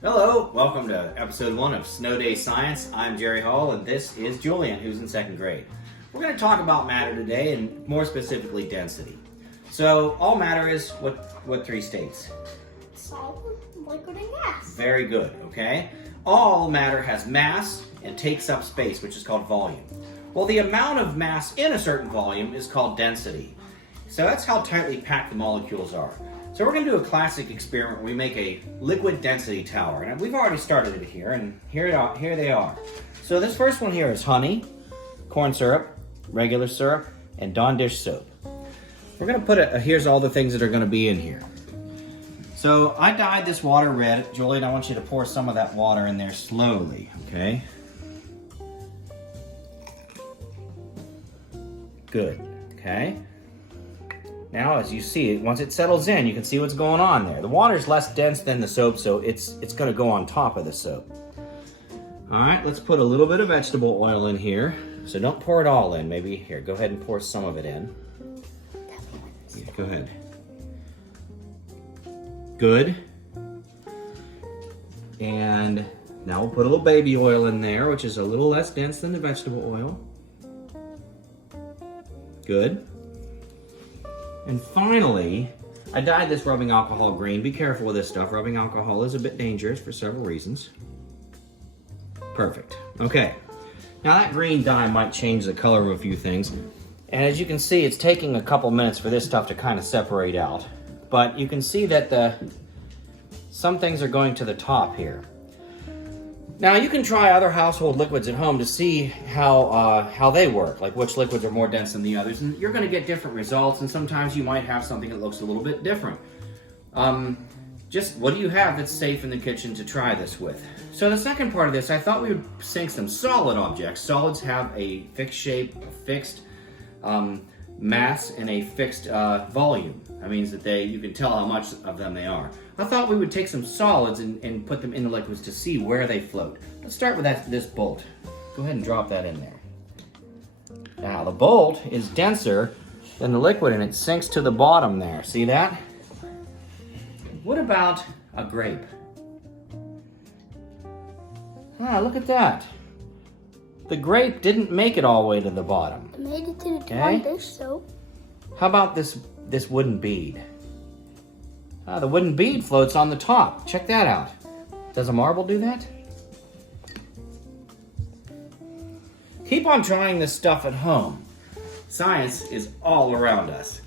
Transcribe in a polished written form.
Hello, welcome to episode 1 of Snow Day Science. I'm Jerry Hall and this is Julian, who's in 2nd grade. We're going to talk about matter today and more specifically density. So all matter is what 3 states? Solid, liquid, and gas. Very good, okay? All matter has mass and takes up space, which is called volume. Well, the amount of mass in a certain volume is called density. So that's how tightly packed the molecules are. So we're going to do a classic experiment where we make a liquid density tower. And we've already started it here, and here they are. So this first one here is honey, corn syrup, regular syrup, and Dawn dish soap. We're going to put here's all the things that are going to be in here. So I dyed this water red. Julian, I want you to pour some of that water in there slowly, okay? Good, okay? Now, as you see, once it settles in, you can see what's going on there. The water is less dense than the soap, so it's going to go on top of the soap. All right, let's put a little bit of vegetable oil in here. So don't pour it all in. Maybe here, go ahead and pour some of it in. Yeah, go ahead. Good. And now we'll put a little baby oil in there, which is a little less dense than the vegetable oil. Good. And finally, I dyed this rubbing alcohol green. Be careful with this stuff. Rubbing alcohol is a bit dangerous for several reasons. Perfect. Okay. Now that green dye might change the color of a few things. And as you can see, it's taking a couple minutes for this stuff to kind of separate out. But you can see that some things are going to the top here. Now you can try other household liquids at home to see how they work, like which liquids are more dense than the others, and you're going to get different results, and sometimes you might have something that looks a little bit different. Just what do you have that's safe in the kitchen to try this with? So the second part of this, I thought we would sink some solid objects. Solids have a fixed shape, a fixed mass, and a fixed volume. That means that you can tell how much of them they are. I thought we would take some solids and put them in the liquids to see where they float. Let's start with this bolt. Go ahead and drop that in there. Now the bolt is denser than the liquid and it sinks to the bottom there. See that? What about a grape? Ah, look at that. The grape didn't make it all the way to the bottom. It made it to the Dawn dish soap. How about this wooden bead? The wooden bead floats on the top. Check that out. Does a marble do that? Keep on trying this stuff at home. Science is all around us.